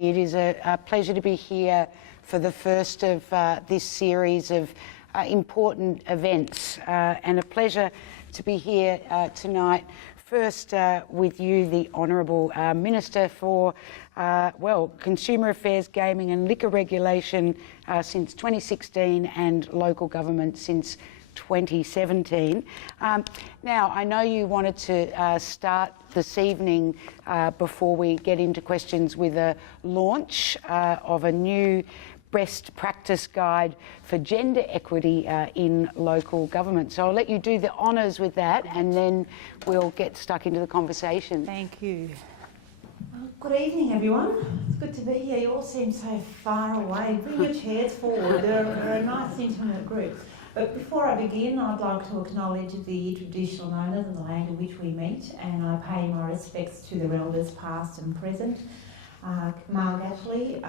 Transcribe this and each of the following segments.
It is a pleasure to be here for the first of this series of important events, and a pleasure to be here tonight. First with you, the Honourable Minister for Consumer Affairs, Gaming and Liquor Regulation since 2016 and local government since 2017. Now, I know you wanted to start this evening before we get into questions with a launch of a new best practice guide for gender equity in local government. So I'll let you do the honours with that and then we'll get stuck into the conversation. Thank you. Good evening, everyone. It's good to be here. You all seem so far away. Bring your chairs forward. They're a nice, intimate group. But before I begin, I'd like to acknowledge the traditional owners of the land in which we meet, and I pay my respects to their elders past and present. Mark Ashley,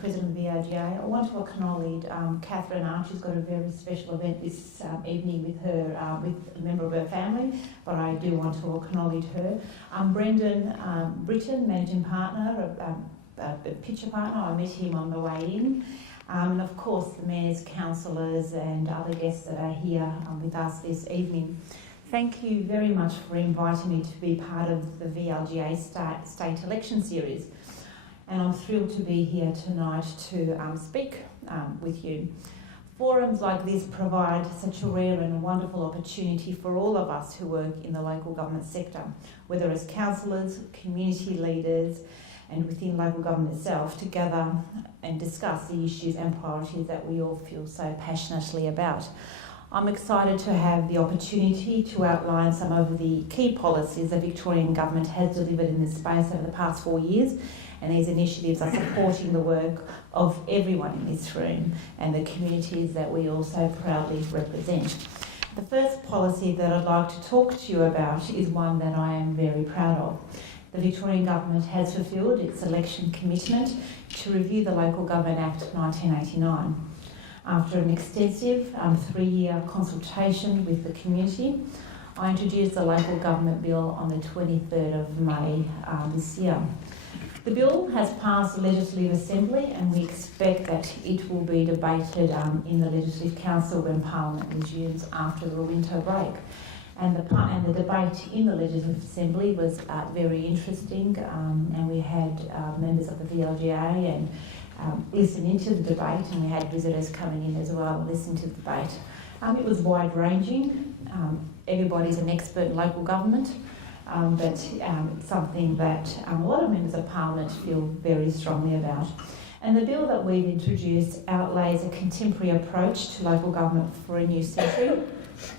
President of the VLGA. I want to acknowledge Catherine Arch, who's got a very special event this evening with her, with a member of her family, but I do want to acknowledge her. Brendan Britton, Managing Partner, Picture Partner, I met him on the way in. And of course the mayors, councillors and other guests that are here with us this evening. Thank you very much for inviting me to be part of the VLGA State Election Series. And I'm thrilled to be here tonight to speak with you. Forums like this provide such a rare and wonderful opportunity for all of us who work in the local government sector, whether as councillors, community leaders, and within local government itself, to gather and discuss the issues and priorities that we all feel so passionately about. I'm excited to have the opportunity to outline some of the key policies the Victorian Government has delivered in this space over the past 4 years, and these initiatives are supporting the work of everyone in this room and the communities that we also proudly represent. The first policy that I'd like to talk to you about is one that I am very proud of. The Victorian Government has fulfilled its election commitment to review the Local Government Act 1989. After an extensive 3-year consultation with the community, I introduced the Local Government Bill on the 23rd of May this year. The bill has passed the Legislative Assembly and we expect that it will be debated in the Legislative Council when Parliament resumes after the winter break. And the debate in the Legislative Assembly was very interesting, and we had members of the VLGA and listen into the debate, and we had visitors coming in as well and listening to the debate. It was wide-ranging. Everybody's an expert in local government, but it's something that a lot of members of Parliament feel very strongly about. And the bill that we've introduced outlays a contemporary approach to local government for a new century.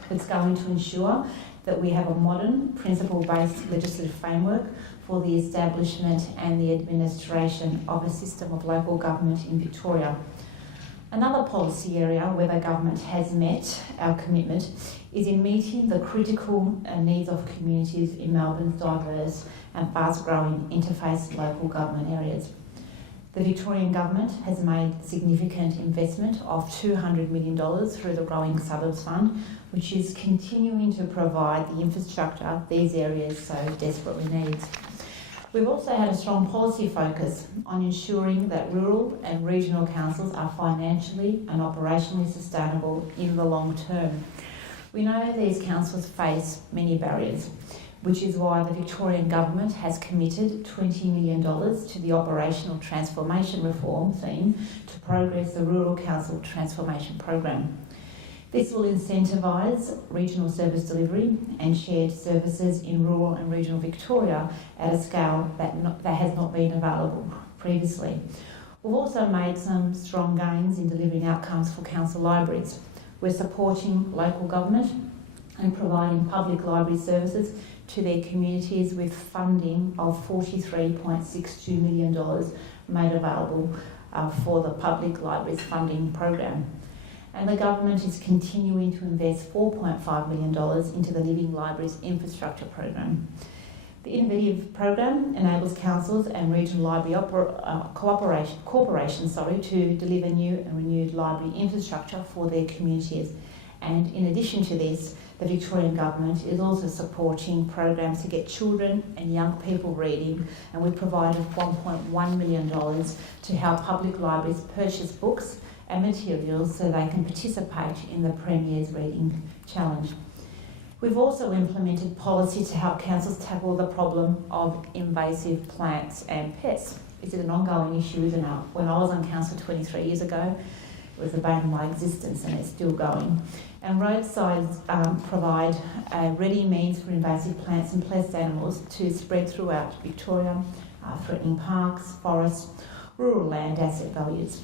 It's going to ensure that we have a modern, principle-based legislative framework for the establishment and the administration of a system of local government in Victoria. Another policy area where the government has met our commitment is in meeting the critical needs of communities in Melbourne's diverse and fast-growing interface local government areas. The Victorian Government has made significant investment of $200 million through the Growing Suburbs Fund, which is continuing to provide the infrastructure these areas so desperately need. We've also had a strong policy focus on ensuring that rural and regional councils are financially and operationally sustainable in the long term. We know these councils face many barriers, which is why the Victorian Government has committed $20 million to the Operational Transformation Reform theme to progress the Rural Council Transformation Program. This will incentivise regional service delivery and shared services in rural and regional Victoria at a scale that has not been available previously. We've also made some strong gains in delivering outcomes for council libraries. We're supporting local government and providing public library services to their communities with funding of $43.62 million made available for the Public Libraries Funding Program. And the government is continuing to invest $4.5 million into the Living Libraries Infrastructure Program. The innovative program enables councils and regional library corporations to deliver new and renewed library infrastructure for their communities And in addition to this, the Victorian Government is also supporting programs to get children and young people reading, and we provided $1.1 million to help public libraries purchase books and materials so they can participate in the Premier's Reading Challenge. We've also implemented policy to help councils tackle the problem of invasive plants and pests. It's an ongoing issue, isn't it? When I was on council 23 years ago, it was the bane of my existence, and it's still going. And roadsides provide a ready means for invasive plants and pest animals to spread throughout Victoria, threatening parks, forests, rural land asset values.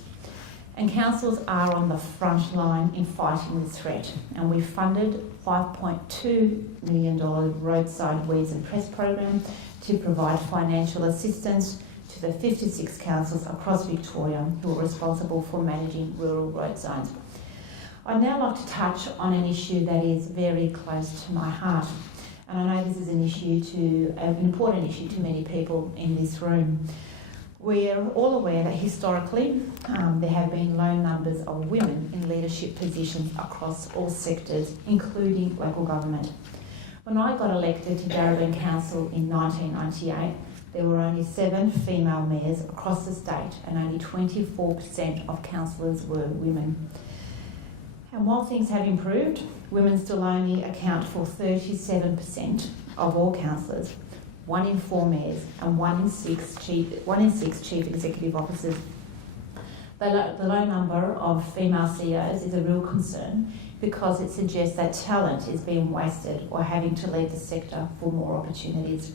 And councils are on the front line in fighting this threat, and we funded $5.2 million roadside weeds and pest program to provide financial assistance to the 56 councils across Victoria who are responsible for managing rural road zones. I'd now like to touch on an issue that is very close to my heart, and I know this is an important issue to many people in this room. We're all aware that historically there have been low numbers of women in leadership positions across all sectors, including local government. When I got elected to Darebin Council in 1998, there were only 7 female mayors across the state, and only 24% of councillors were women. And while things have improved, women still only account for 37% of all councillors, 1 in 4 mayors, and 1 in 6 chief executive officers. The low number of female CEOs is a real concern because it suggests that talent is being wasted or having to leave the sector for more opportunities.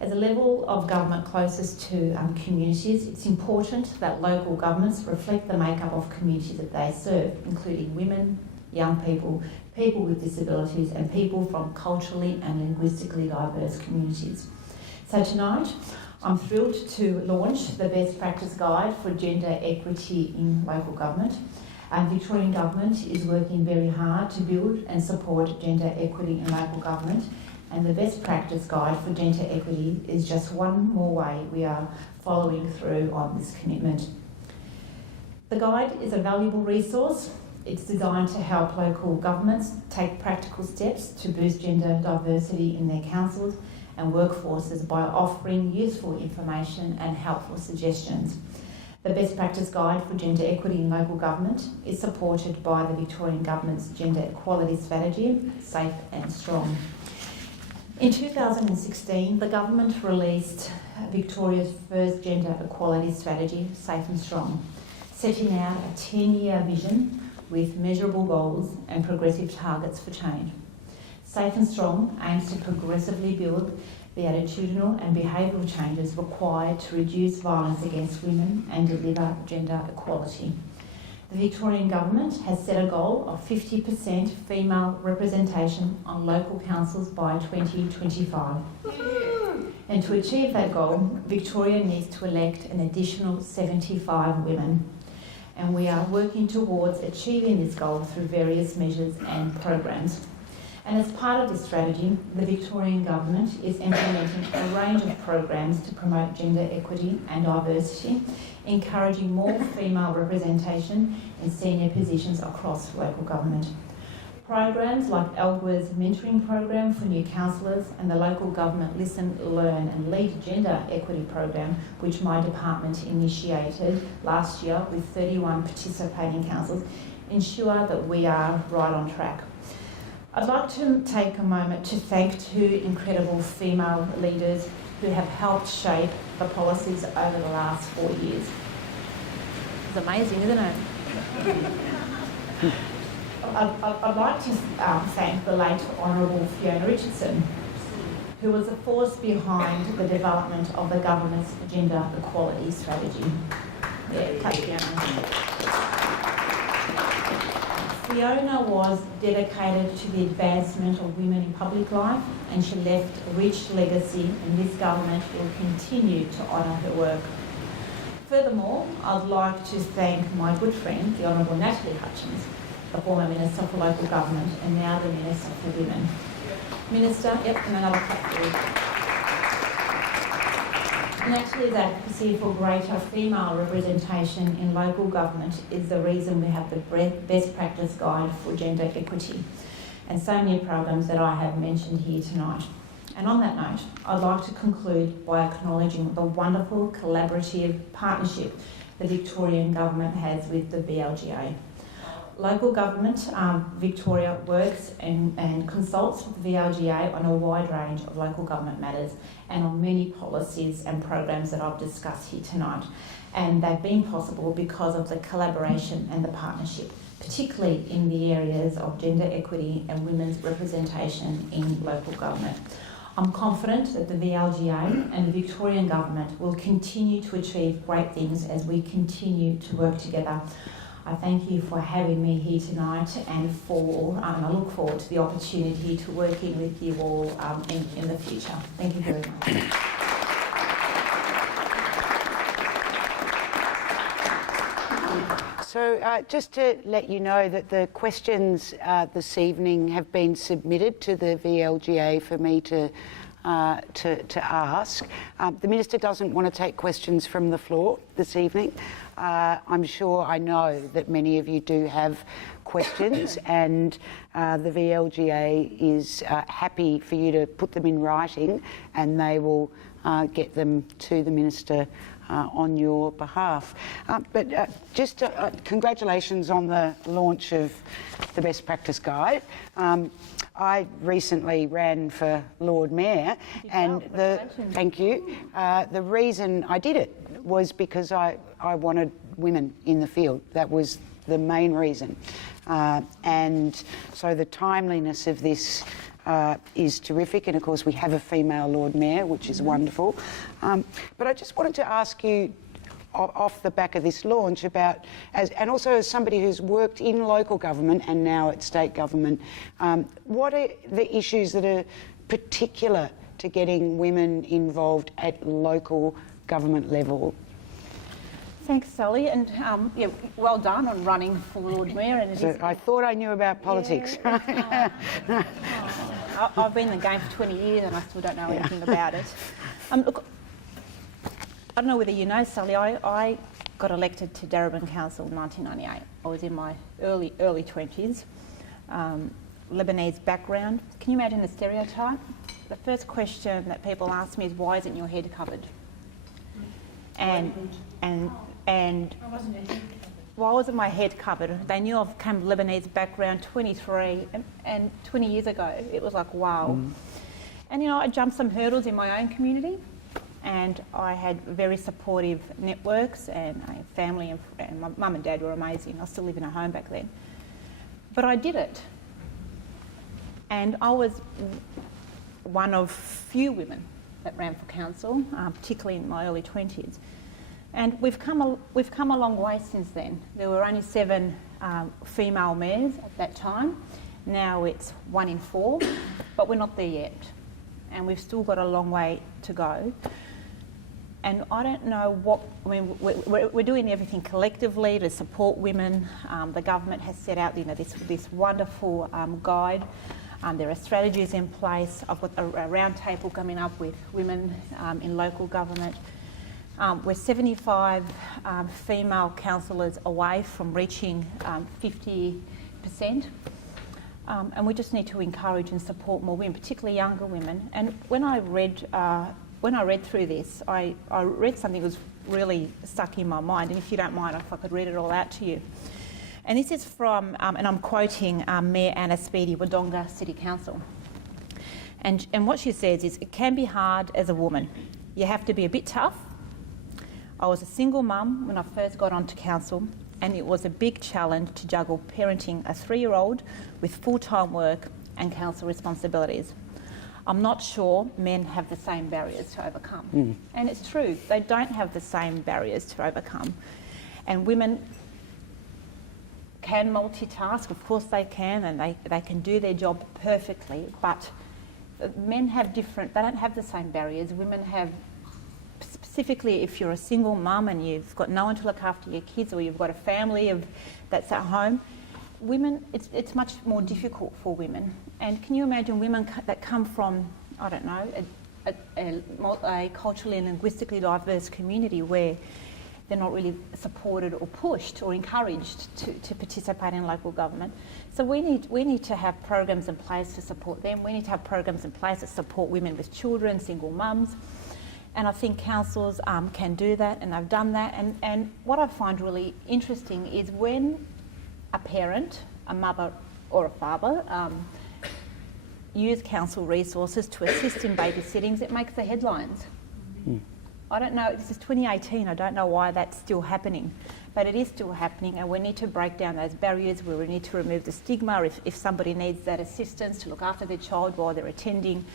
As a level of government closest to communities, it's important that local governments reflect the makeup of communities that they serve, including women, young people, people with disabilities, and people from culturally and linguistically diverse communities. So tonight, I'm thrilled to launch the Best Practice Guide for Gender Equity in Local Government. Victorian Government is working very hard to build and support gender equity in local government, and the Best Practice Guide for Gender Equity is just one more way we are following through on this commitment. The guide is a valuable resource. It's designed to help local governments take practical steps to boost gender diversity in their councils and workforces by offering useful information and helpful suggestions. The Best Practice Guide for Gender Equity in Local Government is supported by the Victorian Government's Gender Equality Strategy, Safe and Strong. In 2016, the government released Victoria's first gender equality strategy, Safe and Strong, setting out a 10-year vision with measurable goals and progressive targets for change. Safe and Strong aims to progressively build the attitudinal and behavioural changes required to reduce violence against women and deliver gender equality. The Victorian Government has set a goal of 50% female representation on local councils by 2025. And to achieve that goal, Victoria needs to elect an additional 75 women. And we are working towards achieving this goal through various measures and programs. And as part of this strategy, the Victorian Government is implementing a range of programs to promote gender equity and diversity, encouraging more female representation in senior positions across local government. Programs like ALGWA's mentoring program for new councillors and the local government Listen, Learn and Lead gender equity program, which my department initiated last year with 31 participating councils, ensure that we are right on track. I'd like to take a moment to thank 2 incredible female leaders who have helped shape the policies over the last 4 years. It's amazing, isn't it? I'd like to thank the late Honourable Fiona Richardson, who was the force behind the development of the government's gender equality strategy. Yeah, clap Fiona. Fiona was dedicated to the advancement of women in public life, and she left a rich legacy, and this government will continue to honour her work. Furthermore, I'd like to thank my good friend, the Honourable Natalie Hutchins, the former Minister for Local Government and now the Minister for Women. Minister, and another clap for you. Natalie's advocacy for greater female representation in local government is the reason we have the best practice guide for gender equity and so many programs that I have mentioned here tonight. And on that note, I'd like to conclude by acknowledging the wonderful collaborative partnership the Victorian Government has with the VLGA. Local government, Victoria, works and consults with the VLGA on a wide range of local government matters and on many policies and programs that I've discussed here tonight. And they've been possible because of the collaboration and the partnership, particularly in the areas of gender equity and women's representation in local government. I'm confident that the VLGA and the Victorian Government will continue to achieve great things as we continue to work together. I thank you for having me here tonight and I look forward to the opportunity to working with you all in the future. Thank you very much. So just to let you know that the questions this evening have been submitted to the VLGA for me to ask. The Minister doesn't want to take questions from the floor this evening. I know that many of you do have questions and the VLGA is happy for you to put them in writing and they will get them to the Minister on your behalf. Congratulations on the launch of the Best Practice Guide. I recently ran for Lord Mayor and thank you. The reason I did it was because I wanted women in the field. That was the main reason. And so the timeliness of this is terrific, and of course we have a female Lord Mayor, which is wonderful. But I just wanted to ask you, off the back of this launch, about, and also as somebody who's worked in local government and now at state government, what are the issues that are particular to getting women involved at local government level? Thanks, Sally, and well done on running for Lord Mayor. And I thought I knew about politics. Yeah, I've been in the game for 20 years and I still don't know anything about it. Look, I don't know whether you know, Sally, I got elected to Darebin Council in 1998. I was in my early 20s. Lebanese background. Can you imagine the stereotype? The first question that people ask me is, why isn't your head covered? And why wasn't my head covered? They knew I've come Lebanese background, 23, and 20 years ago, it was like, wow. And I jumped some hurdles in my own community, and I had very supportive networks and a family, and my mum and dad were amazing. I still live in a home back then. But I did it. And I was one of few women that ran for council, particularly in my early 20s. And we've come a long way since then. There were only 7 female mayors at that time. Now it's 1 in 4, but we're not there yet. And we've still got a long way to go. And I don't know we're doing everything collectively to support women. The government has set out, this wonderful guide. There are strategies in place. I've got a round table coming up with women in local government. We're 75 female councillors away from reaching 50%. And we just need to encourage and support more women, particularly younger women. And when I read through this, I read something that was really stuck in my mind. And if you don't mind, if I could read it all out to you. And this is from, and I'm quoting Mayor Anna Speedy, Wodonga City Council. And what she says is, it can be hard as a woman. You have to be a bit tough. I was a single mum when I first got onto council, and it was a big challenge to juggle parenting a 3-year-old with full-time work and council responsibilities. I'm not sure men have the same barriers to overcome. And it's true, they don't have the same barriers to overcome. And women can multitask, of course they can, and they can do their job perfectly, but men have they don't have the same barriers. Women have, specifically if you're a single mum and you've got no one to look after your kids, or you've got a family that's at home, women, it's much more difficult for women. And can you imagine women that come from, I don't know, a culturally and linguistically diverse community where they're not really supported or pushed or encouraged to participate in local government. So we need to have programs in place to support them. We need to have programs in place that support women with children, single mums. And I think councils can do that, and they've done that. And what I find really interesting is when a parent, a mother or a father, use council resources to assist in babysittings, it makes the headlines. I don't know, this is 2018, I don't know why that's still happening, but it is still happening, and we need to break down those barriers. We need to remove the stigma if somebody needs that assistance to look after their child while they're attending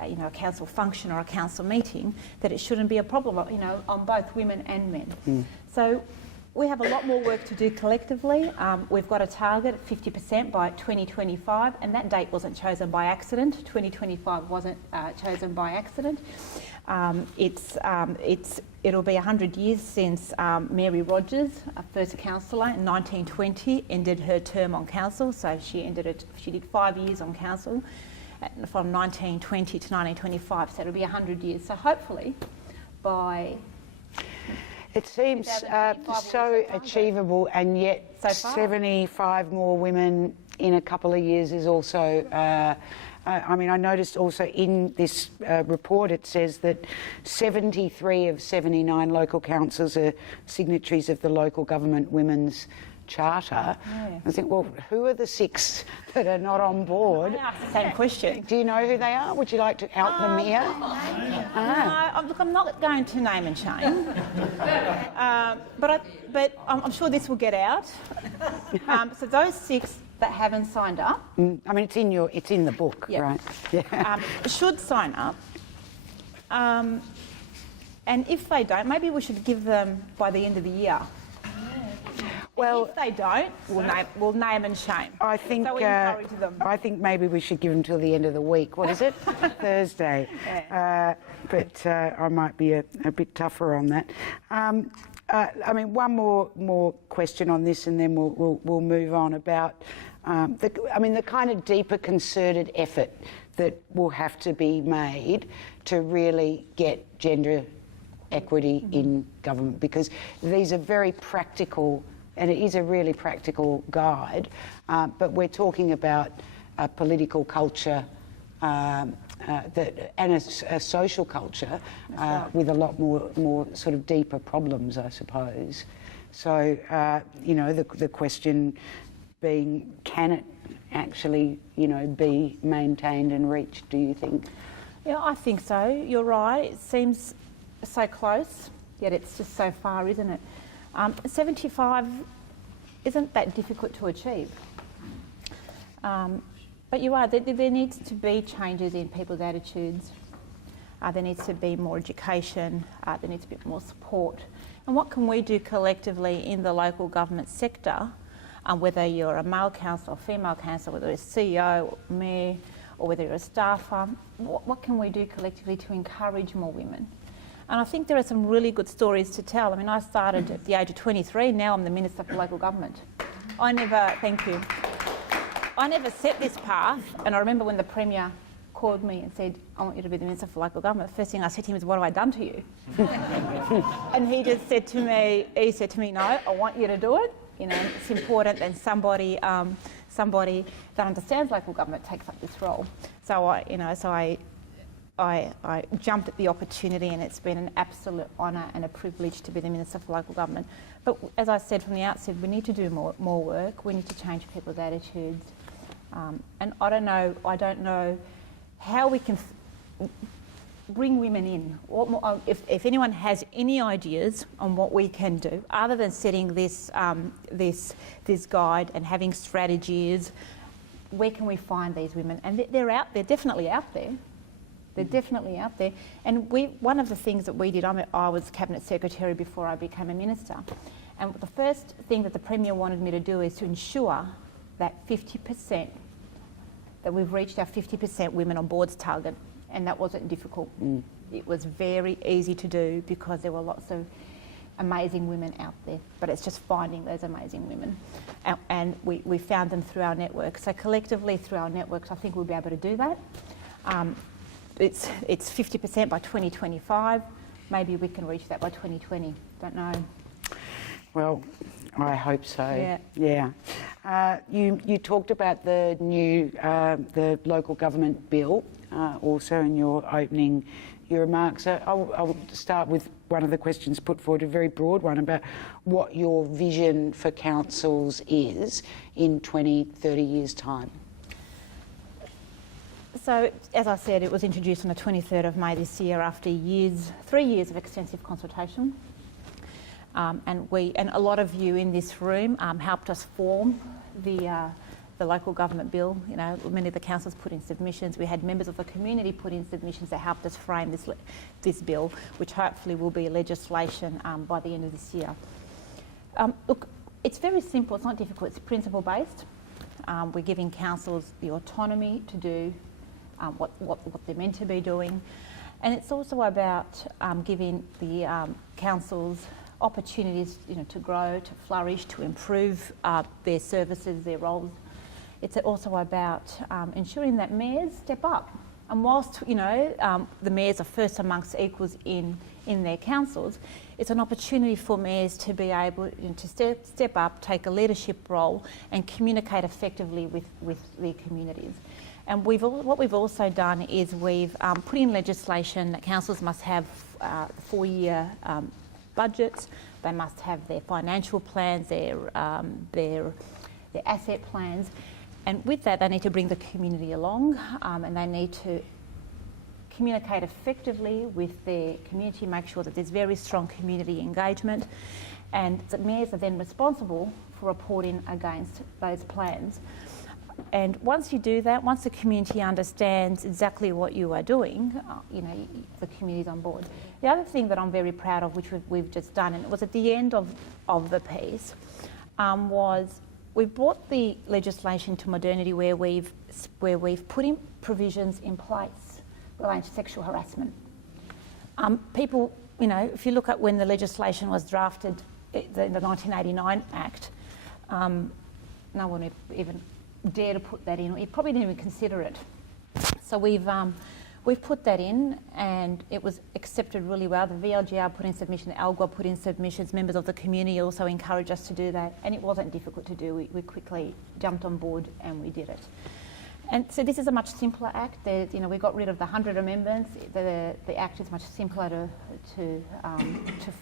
a council function or a council meeting, that it shouldn't be a problem, on both women and men. So we have a lot more work to do collectively. We've got a target of 50% by 2025, and that date wasn't chosen by accident. 2025 wasn't chosen by accident. It'll be 100 years since Mary Rogers, a first councillor in 1920, ended her term on council. So she did 5 years on council from 1920 to 1925. So it'll be 100 years. So hopefully by... It seems so achievable, and yet so 75 more women in a couple of years is also... I noticed also in this report it says that 73 of 79 local councils are signatories of the Local Government Women's Charter. Yeah. I think, well, who are the 6 that are not on board? I asked the same question. Do you know who they are? Would you like to out them here? No, look, I'm not going to name and shame, but I'm sure this will get out. So those 6 that haven't signed up, it's in the book, yep. right? Yeah. Should sign up. And if they don't, maybe we should give them by the end of the year. Well, if they don't, we'll name and shame. I think so we encourage them. I think maybe we should give them till the end of the week. What is it? Thursday. Yeah. But I might be a bit tougher on that. One more question on this, and then we'll move on about the kind of deeper concerted effort that will have to be made to really get gender equity in government, because these are very practical. And it is a really practical guide, but we're talking about a political culture and a social culture with a lot more sort of deeper problems, I suppose. So, the question being, can it actually, be maintained and reached, do you think? Yeah, I think so. You're right. It seems so close, yet it's just so far, isn't it? 75 isn't that difficult to achieve. But you are, there needs to be changes in people's attitudes. There needs to be more education. There needs to be more support. And what can we do collectively in the local government sector, whether you're a male councillor or female councillor, whether you're a CEO or mayor, or whether you're a staffer, what can we do collectively to encourage more women? And I think there are some really good stories to tell. I started at the age of 23, now I'm the Minister for Local Government. Thank you. I never set this path, and I remember when the Premier called me and said, I want you to be the Minister for Local Government, the first thing I said to him is, what have I done to you? And he just said to me, no, I want you to do it. It's important that somebody that understands local government takes up this role. So I jumped at the opportunity, and it's been an absolute honour and a privilege to be the Minister for Local Government. But as I said from the outset, we need to do more work. We need to change people's attitudes. And I don't know how we can bring women in. If anyone has any ideas on what we can do, other than setting this guide and having strategies, where can we find these women? And they're definitely out there. They're definitely out there. And one of the things that we did, I was Cabinet Secretary before I became a Minister, and the first thing that the Premier wanted me to do is to ensure that that we've reached our 50% women on boards target, and that wasn't difficult. It was very easy to do because there were lots of amazing women out there, but it's just finding those amazing women. And we found them through our network. So collectively through our networks, I think we'll be able to do that. it's 50% by 2025. Maybe we can reach that by 2020. Don't know. Well, I hope so. Yeah. You talked about the new the local government bill also in your remarks. I'll start with one of the questions put forward, a very broad one about what your vision for councils is in 20, 30 years' time. So, as I said, it was introduced on the 23rd of May this year after 3 years of extensive consultation. And a lot of you in this room helped us form the local government bill. You know, many of the councils put in submissions. We had members of the community put in submissions that helped us frame this bill, which hopefully will be legislation by the end of this year. Look, it's very simple. It's not difficult. It's principle-based. We're giving councils the autonomy to do what they're meant to be doing, and it's also about giving the councils opportunities, you know, to grow, to flourish, to improve their services, their roles. It's also about ensuring that mayors step up. And whilst, you know, the mayors are first amongst equals in their councils, it's an opportunity for mayors to be able, you know, to step up, take a leadership role and communicate effectively with their communities. And what we've also done is we've put in legislation that councils must have 4-year budgets. They must have their financial plans, their asset plans, and with that they need to bring the community along, and they need to communicate effectively with their community, make sure that there's very strong community engagement, and the mayors are then responsible for reporting against those plans. And once you do that, once the community understands exactly what you are doing, you know, the community's on board. The other thing that I'm very proud of, which we've just done, and it was at the end of the piece, was we brought the legislation to modernity where we've put in provisions in place relating to sexual harassment. People, you know, if you look at when the legislation was drafted, the 1989 Act, no one even dare to put that in. You probably didn't even consider it. So we've put that in, and it was accepted really well. The VLGA put in submission, the ALGA put in submissions. Members of the community also encouraged us to do that, and it wasn't difficult to do. We quickly jumped on board and we did it. And so this is a much simpler act. You know, we got rid of the 100 amendments. The act is much simpler to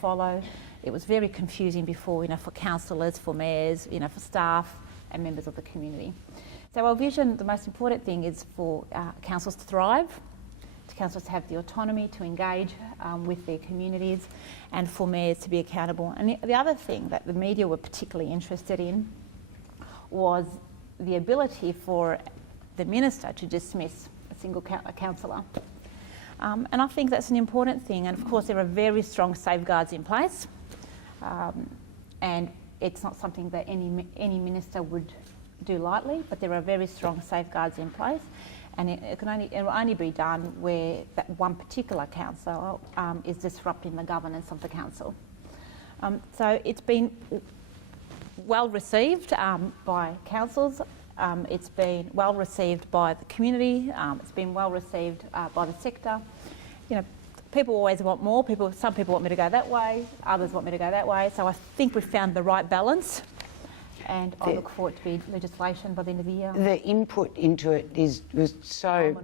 follow. It was very confusing before, you know, for councillors, for mayors, you know, for staff and members of the community. So our vision, the most important thing is for councils to thrive, to councils to have the autonomy to engage with their communities, and for mayors to be accountable. And the other thing that the media were particularly interested in was the ability for the minister to dismiss a single councillor. And I think that's an important thing. And of course there are very strong safeguards in place, and it's not something that any minister would do lightly, but there are very strong safeguards in place, and it will only be done where that one particular council is disrupting the governance of the council. So it's been well received by councils. It's been well received by the community. It's been well received by the sector. You know, people always want more. Some people want me to go that way, others want me to go that way. So I think we've found the right balance, and I look forward to be legislation by the end of the year. The input into it was so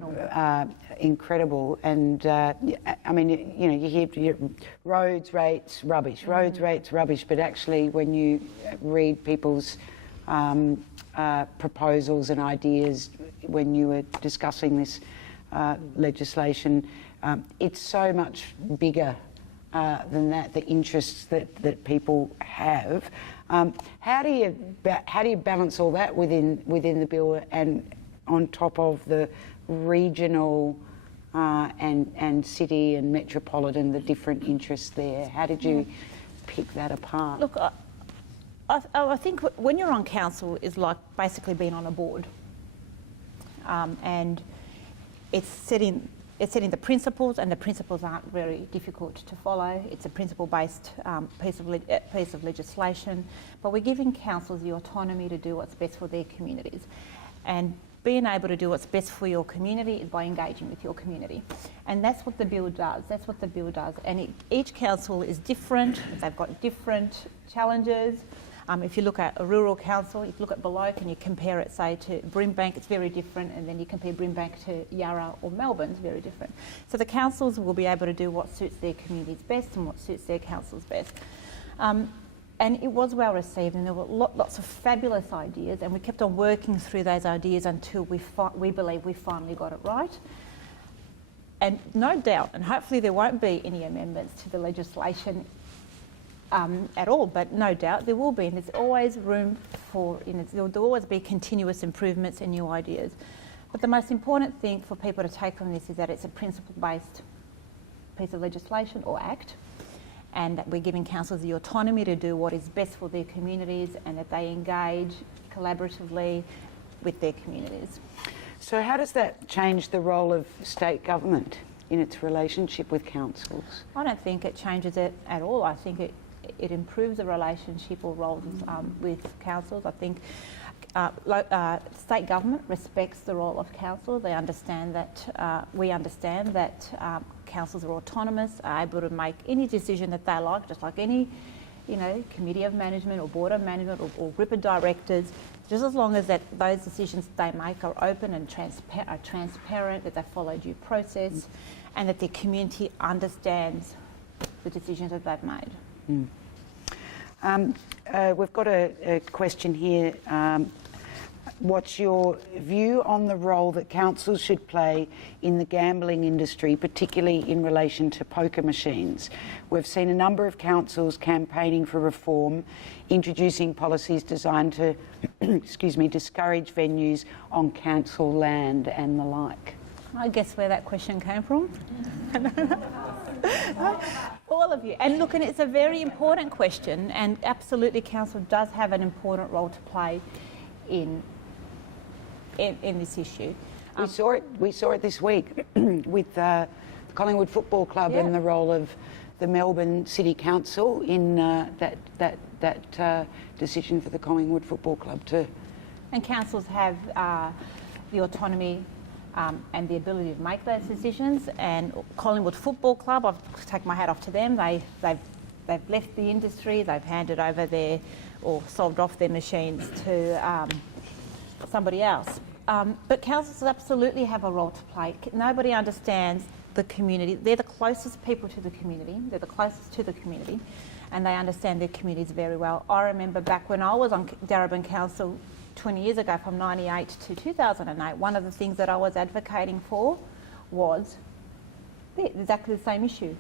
incredible, and I mean, you know, you hear roads, rates, rubbish, roads, rates, rubbish, but actually when you read people's proposals and ideas when you were discussing this legislation, it's so much bigger than that, the interests that people have. How do you balance all that within the bill, and on top of the regional and city and metropolitan, the different interests there? How did you pick that apart? Look, I think when you're on council is like basically being on a board, and it's setting the principles, and the principles aren't very difficult to follow. It's a principle-based piece of legislation, but we're giving councils the autonomy to do what's best for their communities. And being able to do what's best for your community is by engaging with your community. And that's what the bill does. That's what the bill does. And each council is different. They've got different challenges. If you look at a rural council, if you look at Beloke and you compare it, say, to Brimbank, it's very different. And then you compare Brimbank to Yarra or Melbourne, it's very different. So the councils will be able to do what suits their communities best and what suits their councils best. And it was well received, and there were lots of fabulous ideas, and we kept on working through those ideas until we believe we finally got it right. And no doubt, and hopefully there won't be any amendments to the legislation at all, but no doubt there will be, and there's always room for, there'll always be continuous improvements and new ideas. But the most important thing for people to take from this is that it's a principle-based piece of legislation or act, and that we're giving councils the autonomy to do what is best for their communities, and that they engage collaboratively with their communities. So how does that change the role of state government in its relationship with councils? I don't think it changes it at all. I think it improves the relationship or roles with councils. I think state government respects the role of council. They understand that, we understand that councils are autonomous, are able to make any decision that they like, just like any, committee of management or board of management or group of directors, just as long as that those decisions they make are open and transparent, that they follow due process, and that the community understands the decisions that they've made. We've got a question here. What's your view on the role that councils should play in the gambling industry, particularly in relation to poker machines? We've seen a number of councils campaigning for reform, introducing policies designed to discourage venues on council land and the like. I guess where that question came from. All of you. And look, and it's a very important question, and absolutely council does have an important role to play in this issue. We saw it this week with the Collingwood Football Club and the role of the Melbourne City Council in that decision for the Collingwood Football Club too. And councils have the autonomy and the ability to make those decisions. And Collingwood Football Club, I've taken my hat off to them. They've left the industry. They've handed over or sold off their machines to somebody else. But councils absolutely have a role to play. Nobody understands the community. They're the closest people to the community. They're the closest to the community, and they understand their communities very well. I remember back when I was on Darebin Council 20 years ago, from 98 to 2008, one of the things that I was advocating for was exactly the same issue.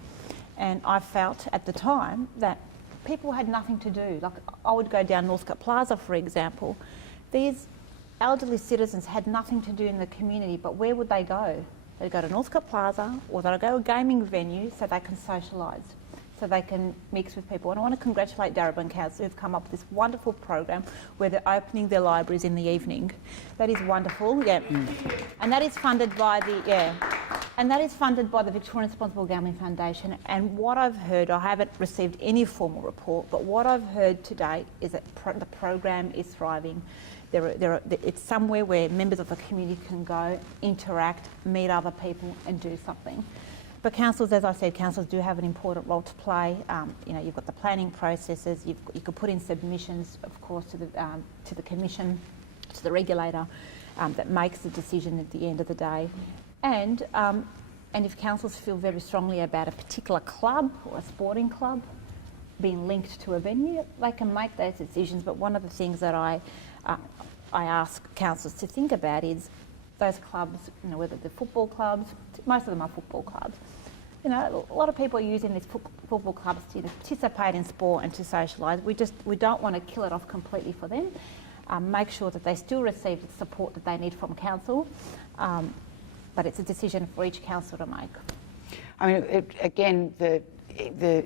And I felt at the time that people had nothing to do. Like, I would go down Northcote Plaza, for example. These elderly citizens had nothing to do in the community, but where would they go? They'd go to Northcote Plaza, or they'd go to a gaming venue so they can socialise, so they can mix with people. And I want to congratulate Darebin Council who've come up with this wonderful program where they're opening their libraries in the evening. That is wonderful, And that is funded by the Victorian Responsible Gambling Foundation. And what I've heard, I haven't received any formal report, but what I've heard today is that the program is thriving. It's somewhere where members of the community can go, interact, meet other people and do something. But councils, as I said, councils do have an important role to play. You've got the planning processes. You could put in submissions, of course, to the commission, to the regulator, that makes the decision at the end of the day. And if councils feel very strongly about a particular club or a sporting club being linked to a venue, they can make those decisions. But one of the things that I ask councils to think about is those clubs, whether they're football clubs, most of them are football clubs. A lot of people are using these football clubs to participate in sport and to socialise. We don't want to kill it off completely for them. Make sure that they still receive the support that they need from council, but it's a decision for each council to make. I mean, again, the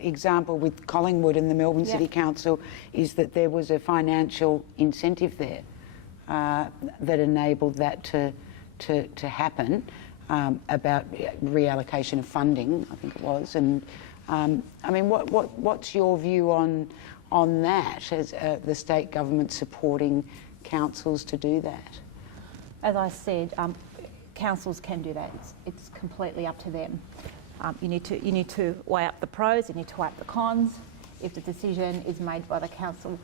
example with Collingwood and the Melbourne City Council is that there was a financial incentive there that enabled that to happen, about reallocation of funding, I think it was. And what's your view on that, as the state government supporting councils to do that? as I said, councils can do that. It's completely up to them. You need to weigh up the pros, you need to weigh up the cons. If the decision is made by the council,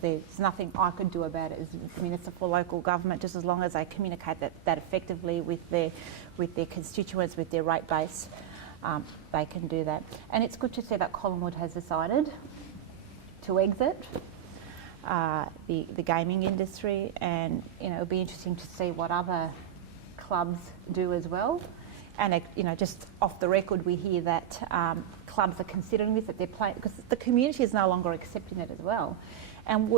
there's nothing I could do about it as municipal local government, just as long as they communicate that effectively with their constituents, with their rate base, they can do that. And it's good to see that Collingwood has decided to exit the gaming industry, and it'll be interesting to see what other clubs do as well. And just off the record, we hear that clubs are considering this, that they're playing, because the community is no longer accepting it as well. And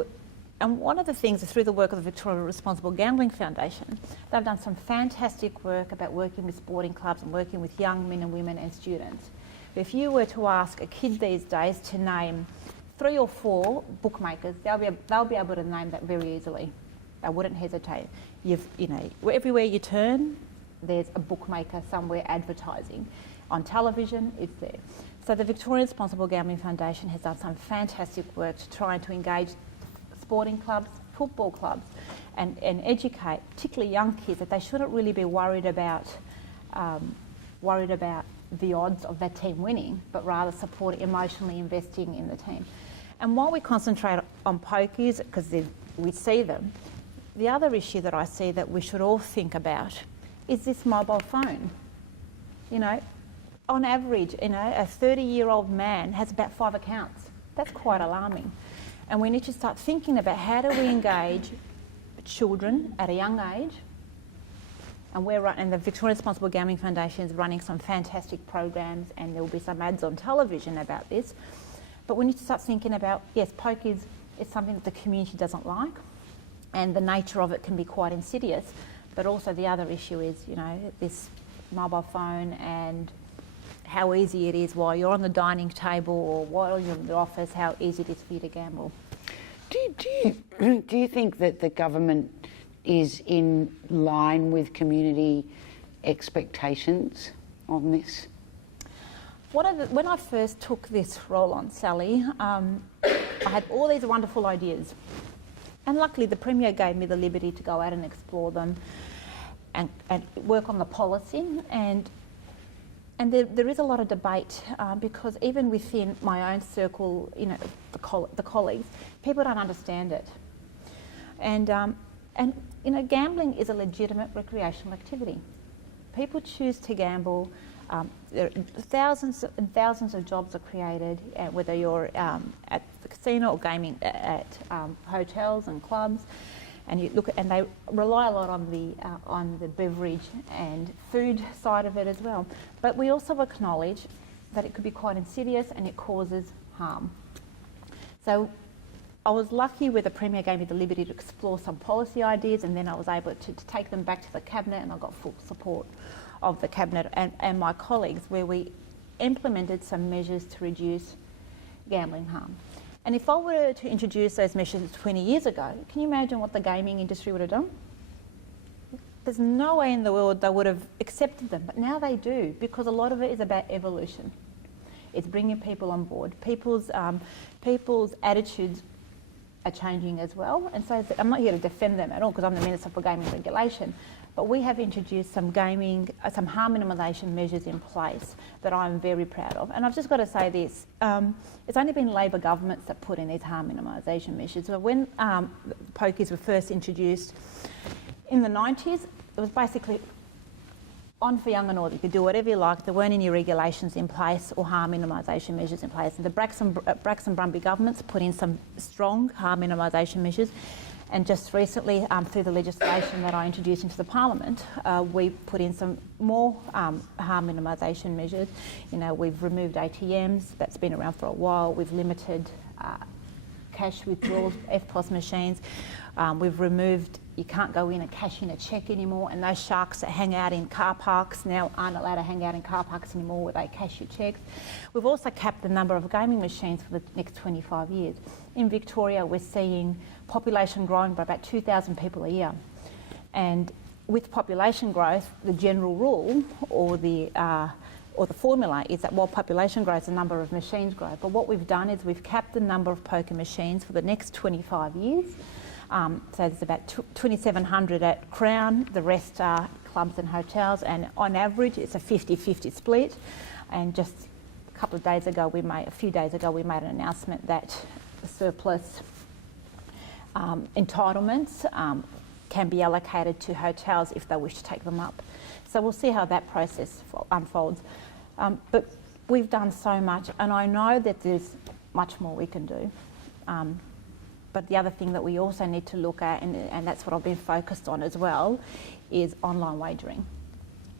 one of the things is through the work of the Victorian Responsible Gambling Foundation, they've done some fantastic work about working with sporting clubs and working with young men and women and students. If you were to ask a kid these days to name 3 or 4 bookmakers, they'll be able to name that very easily. They wouldn't hesitate. Everywhere you turn, there's a bookmaker somewhere advertising. On television, it's there. So the Victorian Responsible Gambling Foundation has done some fantastic work to try to engage sporting clubs, football clubs, and educate, particularly young kids, that they shouldn't really be worried about the odds of that team winning, but rather support emotionally investing in the team. And while we concentrate on pokies, because we see them, the other issue that I see that we should all think about is this mobile phone. On average, a 30-year-old man has about 5 accounts. That's quite alarming. And we need to start thinking about how do we engage children at a young age. And the Victorian Responsible Gambling Foundation is running some fantastic programs, and there will be some ads on television about this. But we need to start thinking about, yes, pokies is something that the community doesn't like, and the nature of it can be quite insidious. But also the other issue is, this mobile phone and how easy it is while you're on the dining table or while you're in the office, how easy it is for you to gamble. Do you think that the government is in line with community expectations on this? When I first took this role on Saly, I had all these wonderful ideas. And luckily the Premier gave me the liberty to go out and explore them and work on the policy. And there is a lot of debate because even within my own circle, the colleagues, people don't understand it. And gambling is a legitimate recreational activity. People choose to gamble. Thousands and thousands of jobs are created, whether you're at the casino or gaming at hotels and clubs, and they rely a lot on the beverage and food side of it as well. But we also acknowledge that it could be quite insidious and it causes harm. So I was lucky where the Premier gave me the liberty to explore some policy ideas, and then I was able to take them back to the Cabinet, and I got full support of the Cabinet and my colleagues, where we implemented some measures to reduce gambling harm. And if I were to introduce those measures 20 years ago, can you imagine what the gaming industry would have done? There's no way in the world they would have accepted them, but now they do, because a lot of it is about evolution. It's bringing people on board. People's attitudes are changing as well, and so I'm not here to defend them at all, because I'm the Minister for Gaming Regulation, but we have introduced some harm minimisation measures in place that I'm very proud of. And I've just got to say this, it's only been Labor governments that put in these harm minimisation measures. So when pokies were first introduced in the 90s, it was basically on for young and old. You could do whatever you like. There weren't any regulations in place or harm minimisation measures in place. And the Braxton-Brumby governments put in some strong harm minimisation measures. And just recently, through the legislation that I introduced into the Parliament, we put in some more harm minimisation measures. We've removed ATMs, that's been around for a while. We've limited cash withdrawals, FPOS machines. We've removed, you can't go in and cash in a cheque anymore, and those sharks that hang out in car parks now aren't allowed to hang out in car parks anymore where they cash your cheques. We've also capped the number of gaming machines for the next 25 years. In Victoria, we're seeing population growing by about 2,000 people a year. And with population growth, the general rule or the formula is that while population grows, the number of machines grow. But what we've done is we've capped the number of poker machines for the next 25 years. So there's about 2,700 at Crown, the rest are clubs and hotels, and on average it's a 50-50 split. And just a few days ago we made an announcement that the surplus entitlements can be allocated to hotels if they wish to take them up. So we'll see how that process unfolds. But we've done so much, and I know that there's much more we can do. But the other thing that we also need to look at, and that's what I've been focused on as well, is online wagering.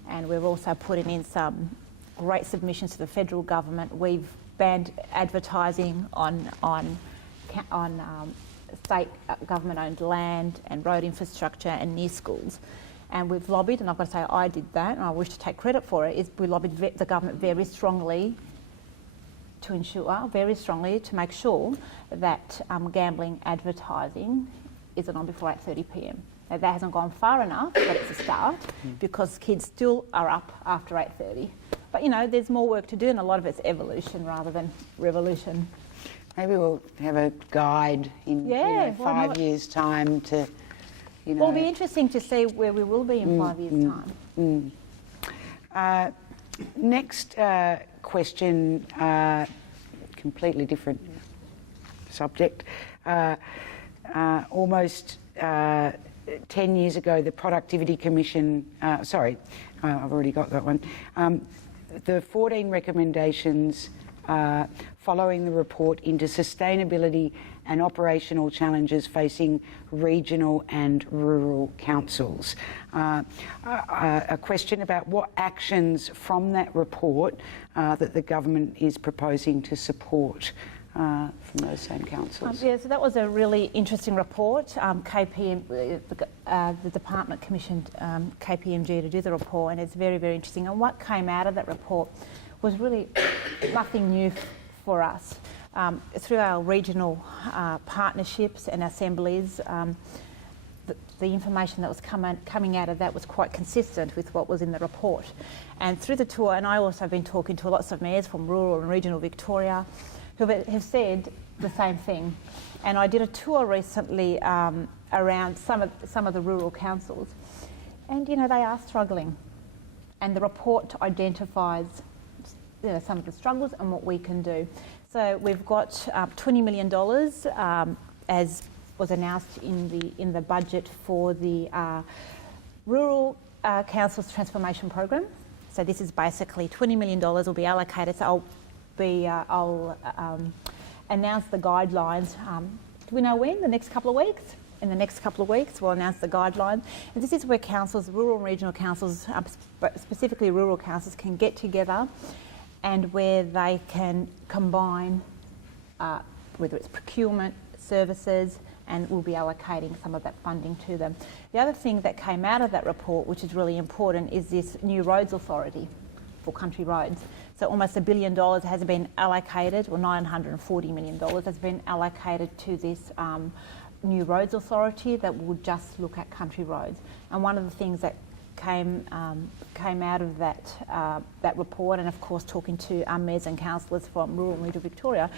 And we're also putting in some great submissions to the federal government. We've banned advertising on state government-owned land and road infrastructure and near schools. And we've lobbied, and I've got to say I did that, and I wish to take credit for it, is we lobbied the government very strongly to make sure that gambling advertising isn't on before 8:30 p.m. Now that hasn't gone far enough, but it's a start, because kids still are up after 8:30. But you know, there's more work to do, and a lot of it's evolution rather than revolution. Maybe we'll have a guide in 5 years' time to, you know. Well, it'll be interesting to see where we will be in 5 years' time. Next question, completely different subject. Almost 10 years ago, the Productivity Commission, I've already got that one. The 14 recommendations following the report into sustainability and operational challenges facing regional and rural councils. A question about what actions from that report that the government is proposing to support from those same councils. So that was a really interesting report. The department commissioned KPMG to do the report, and it's very, very interesting. And what came out of that report was really nothing new for us. Through our regional partnerships and assemblies, the information that was coming out of that was quite consistent with what was in the report. And through the tour, and I also have been talking to lots of mayors from rural and regional Victoria who have said the same thing. And I did a tour recently around some of the rural councils, and you know, they are struggling. And the report identifies some of the struggles and what we can do. So we've got $20 million, as was announced in the budget for the Rural Councils Transformation Program. So this is basically $20 million will be allocated. So I'll announce the guidelines. Do we know when? The next couple of weeks? In the next couple of weeks, we'll announce the guidelines. And this is where councils, rural and regional councils, specifically rural councils, can get together, and where they can combine, whether it's procurement, services, and we'll be allocating some of that funding to them. The other thing that came out of that report, which is really important, is this new roads authority for country roads. So almost $1 billion has been allocated, or $940 million has been allocated to this new roads authority that will just look at country roads. And one of the things that came out of that report, and of course talking to mayors and councillors from rural and regional Victoria,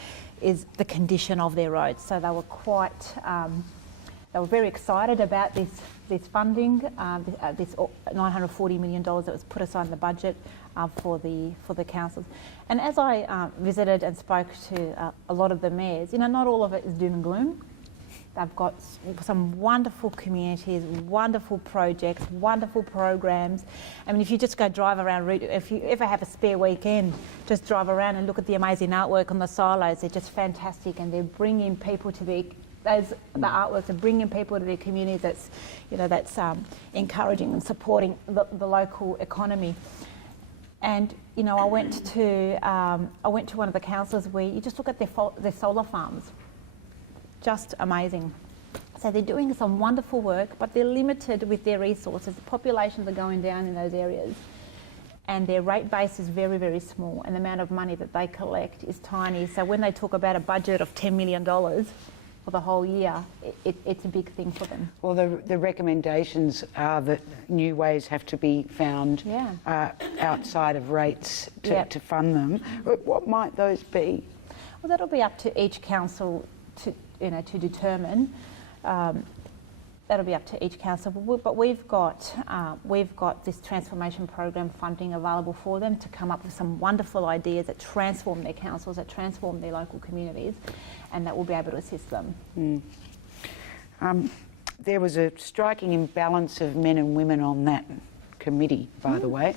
is the condition of their roads. So they were very excited about this funding, this $940 million that was put aside in the budget for the councils. And as I visited and spoke to a lot of the mayors, you know, not all of it is doom and gloom. They've got some wonderful communities, wonderful projects, wonderful programs. I mean, if you just go drive around, if you ever have a spare weekend, just drive around and look at the amazing artwork on the silos. They're just fantastic, and they're bringing people to the artworks are bringing people to their communities. That's encouraging and supporting the local economy. And you know, I went to one of the councils where you just look at their solar farms. Just amazing. So they're doing some wonderful work, but they're limited with their resources. The populations are going down in those areas, and their rate base is very, very small, and the amount of money that they collect is tiny. So when they talk about a budget of $10 million for the whole year, it's a big thing for them. Well, the recommendations are that new ways have to be found outside of rates to fund them. What might those be? Well, that'll be up to each council to determine. that'll be up to each council. But we've got this transformation program funding available for them to come up with some wonderful ideas that transform their councils, that transform their local communities, and that will be able to assist them. There was a striking imbalance of men and women on that committee, by the way.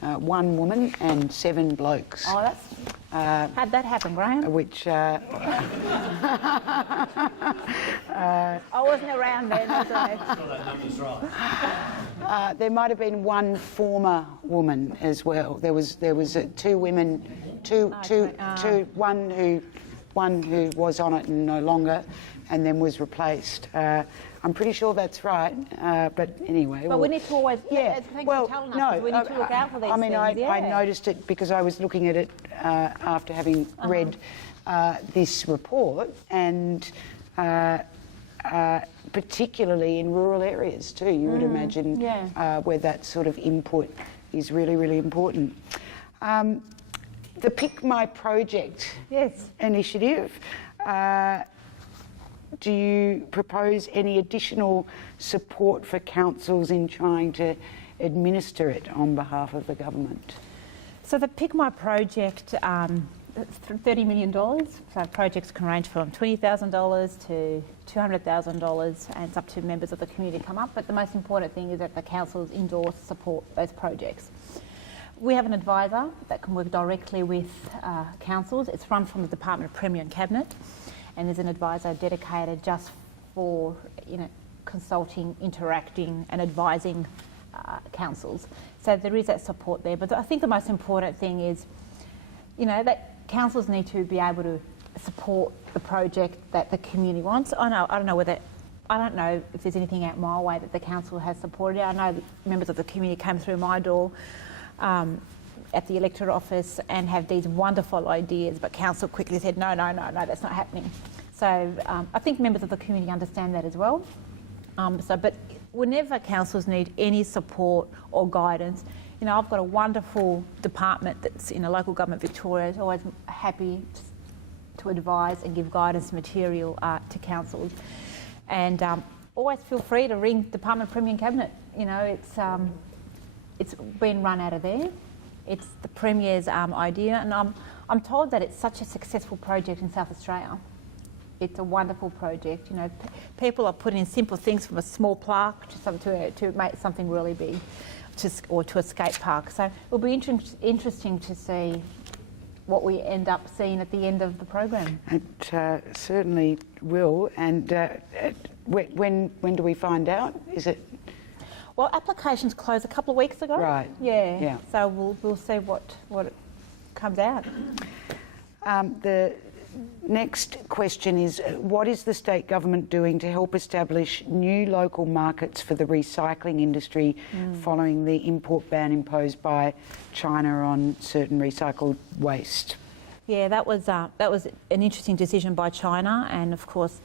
1 woman and 7 blokes. Oh, that's how'd that happen, Graham? Which I wasn't around then, was I? That number's right. there might have been 1 former woman as well. There was 2 women, one who was on it and no longer, and then was replaced. I'm pretty sure that's right, but anyway. But we need to always, thanks for telling us, we need to look out for these things. I noticed it because I was looking at it after having read this report, and particularly in rural areas too, you would imagine, where that sort of input is really, really important. The Pick My Project initiative, do you propose any additional support for councils in trying to administer it on behalf of the government? So the Pick My Project, $30 million. So projects can range from $20,000 to $200,000, and it's up to members of the community to come up. But the most important thing is that the councils endorse, support those projects. We have an advisor that can work directly with councils. It's run from the Department of Premier and Cabinet, and there's an advisor dedicated just for consulting, interacting and advising councils. So there is that support there. But I think the most important thing is, that councils need to be able to support the project that the community wants. I don't know if there's anything out my way that the council has supported. I know members of the community came through my door at the electorate office and have these wonderful ideas, but council quickly said, no, that's not happening. So I think members of the community understand that as well. But whenever councils need any support or guidance, I've got a wonderful department that's in a local government Victoria, is always happy to advise and give guidance material to councils. And always feel free to ring Department of Premier and Cabinet. It's been run out of there. It's the Premier's idea, and I'm told that it's such a successful project in South Australia. It's a wonderful project. People are putting in simple things from a small plaque to make something really big, or to a skate park. So it'll be interesting to see what we end up seeing at the end of the program. It certainly will. And when do we find out? Is it? Well, applications closed a couple of weeks ago. Right. Yeah. So we'll see what comes out. The next question is, what is the state government doing to help establish new local markets for the recycling industry following the import ban imposed by China on certain recycled waste? Yeah, that was an interesting decision by China, and of course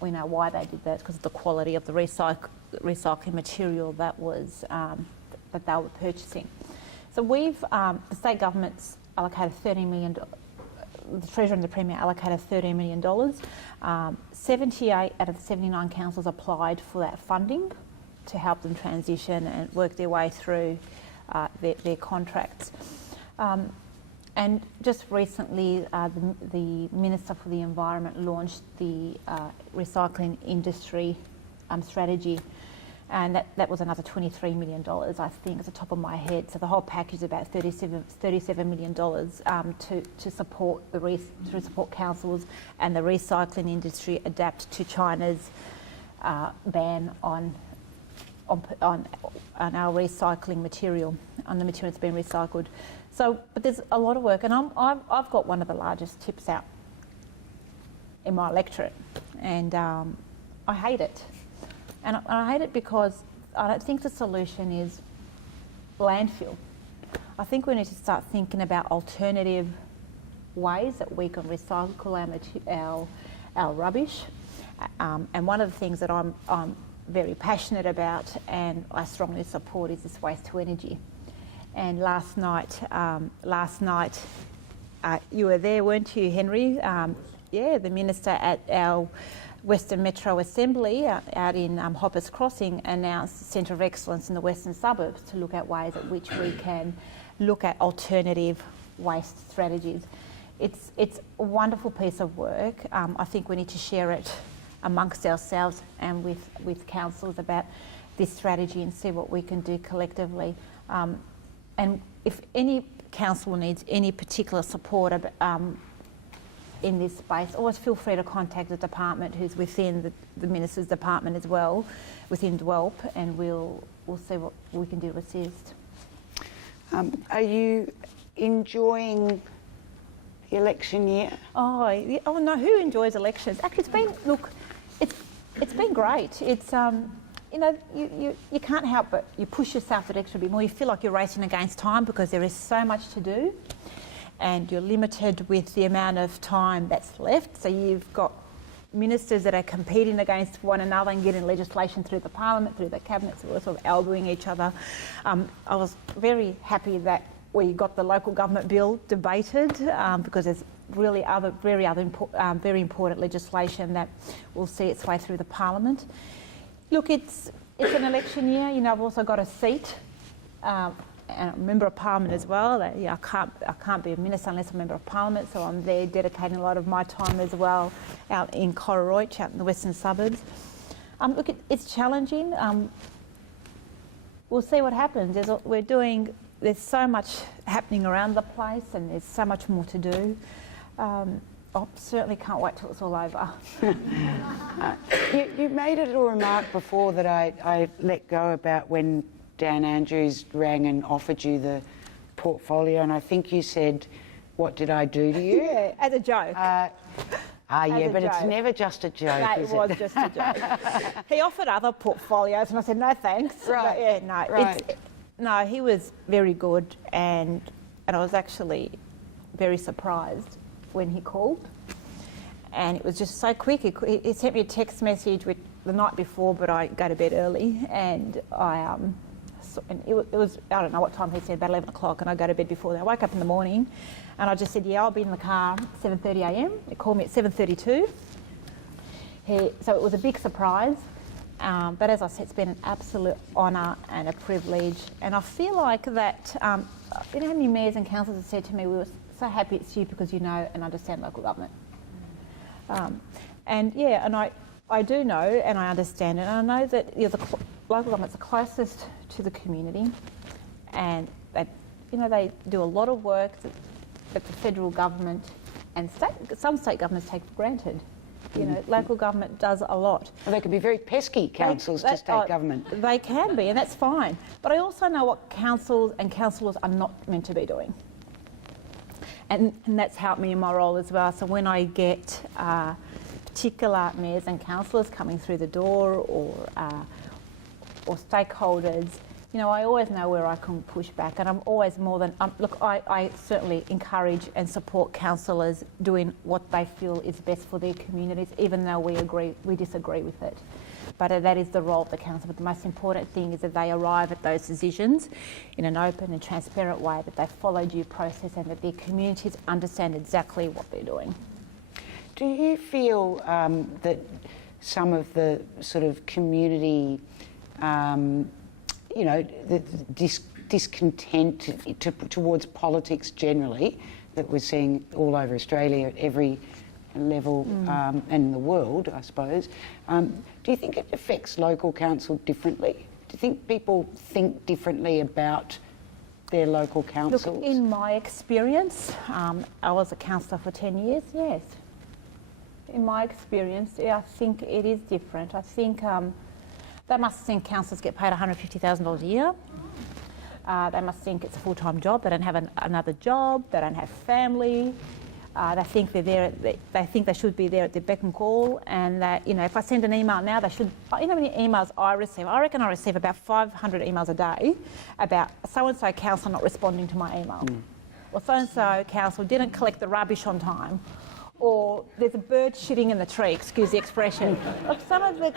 we know why they did that, because of the quality of the recycling material that was that they were purchasing. So the state government's allocated $30 million. The Treasurer and the Premier allocated $13 million. 78 out of the 79 councils applied for that funding to help them transition and work their way through their contracts. And just recently, the Minister for the Environment launched the recycling industry strategy, and that was another $23 million, I think, at the top of my head. So the whole package is about $37 million to support support councils and the recycling industry adapt to China's ban on our recycling material, on the material that's been recycled. So, but there's a lot of work, and I've got one of the largest tips out in my electorate, and I hate it. And I hate it because I don't think the solution is landfill. I think we need to start thinking about alternative ways that we can recycle our rubbish. And one of the things that I'm very passionate about and I strongly support is this waste to energy. And last night, you were there, weren't you, Henry? The Minister at our Western Metro Assembly out in Hoppers Crossing announced a Centre of Excellence in the Western Suburbs to look at ways at which we can look at alternative waste strategies. It's a wonderful piece of work. I think we need to share it amongst ourselves and with councils about this strategy and see what we can do collectively. And if any council needs any particular support in this space, always feel free to contact the department who's within the Minister's department as well, within DWELP, and we'll see what we can do to assist. Are you enjoying the election year? Oh no, who enjoys elections? Actually, it's been great. It's you can't help but you push yourself that extra bit more. You feel like you're racing against time because there is so much to do, and you're limited with the amount of time that's left. So you've got ministers that are competing against one another and getting legislation through the parliament, through the cabinet, so we're sort of elbowing each other. I was very happy that we got the local government bill debated because there's really very important legislation that will see its way through the parliament. Look, it's an election year. You know, I've also got a seat. And a member of parliament as well. I can't be a minister unless I'm a member of parliament, so I'm there dedicating a lot of my time as well out in Kairouz, out in the western suburbs. Look, it's challenging. We'll see what happens. There's so much happening around the place, and there's so much more to do. I certainly can't wait till it's all over. You made a little remark before that I let go about when Dan Andrews rang and offered you the portfolio, and I think you said, "What did I do to you?" Yeah, as a joke. It's never just a joke, No, is it was just a joke. He offered other portfolios, and I said, "No, thanks." Right. But yeah, no, right. No, he was very good, and I was actually very surprised when he called, and it was just so quick. He sent me a text message the night before, but I go to bed early, and and it was, I don't know what time he said, about 11 o'clock, and I go to bed before that. I woke up in the morning and I just said, yeah, I'll be in the car at 7:30 a.m. He called me at 7:32. So it was a big surprise, but as I said, it's been an absolute honour and a privilege, and I feel like that, you know how many mayors and councillors have said to me, we were so happy it's you because you know and understand local government. And yeah, and I do know and I understand it, and I know that the local government's the closest to the community, and they do a lot of work that the federal government and some state governments take for granted. You know, local government does a lot. Well, they can be very pesky, councils, to state government. They can be, and that's fine. But I also know what councils and councillors are not meant to be doing. And that's helped me in my role as well. So when I get particular mayors and councillors coming through the door or stakeholders, you know, I always know where I can push back, and I'm always more than... look, I certainly encourage and support councillors doing what they feel is best for their communities, even though we disagree with it. But that is the role of the council. But the most important thing is that they arrive at those decisions in an open and transparent way, that they follow due process, and that their communities understand exactly what they're doing. Do you feel that some of the sort of community, the discontent towards politics generally that we're seeing all over Australia at every level and in the world, I suppose, do you think it affects local council differently? Do you think people think differently about their local councils? Look, in my experience, I was a councillor for 10 years, yes. In my experience, yeah, I think it is different. I think they must think councillors get paid $150,000 a year. They must think it's a full-time job. They don't have another job. They don't have family. They think they're there. They think they should be there at their beck and call. And that, you know, if I send an email now, they should. You know how many emails I receive? I reckon I receive about 500 emails a day about so-and-so council not responding to my email, or so-and-so council didn't collect the rubbish on time, or there's a bird shitting in the tree, excuse the expression. Look, some of the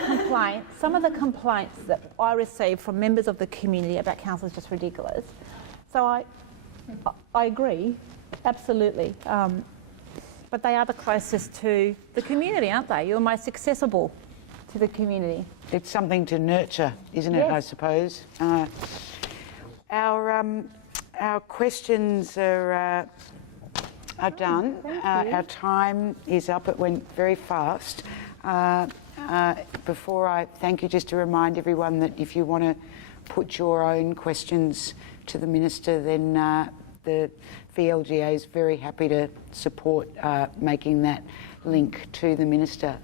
complaints that I receive from members of the community about council is just ridiculous. So I agree, absolutely. but they are the closest to the community, aren't they? You're most accessible to the community. It's something to nurture, isn't it, Yes. I suppose? Our questions are done. Our time is up. It went very fast. Before I thank you, just to remind everyone that if you want to put your own questions to the Minister, then the VLGA is very happy to support making that link to the Minister.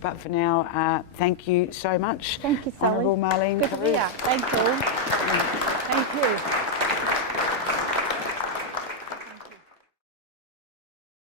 But for now, thank you so much. Thank you, Saly. Honourable Marlene Good to be Kairouz. here. Thank you. Thank you.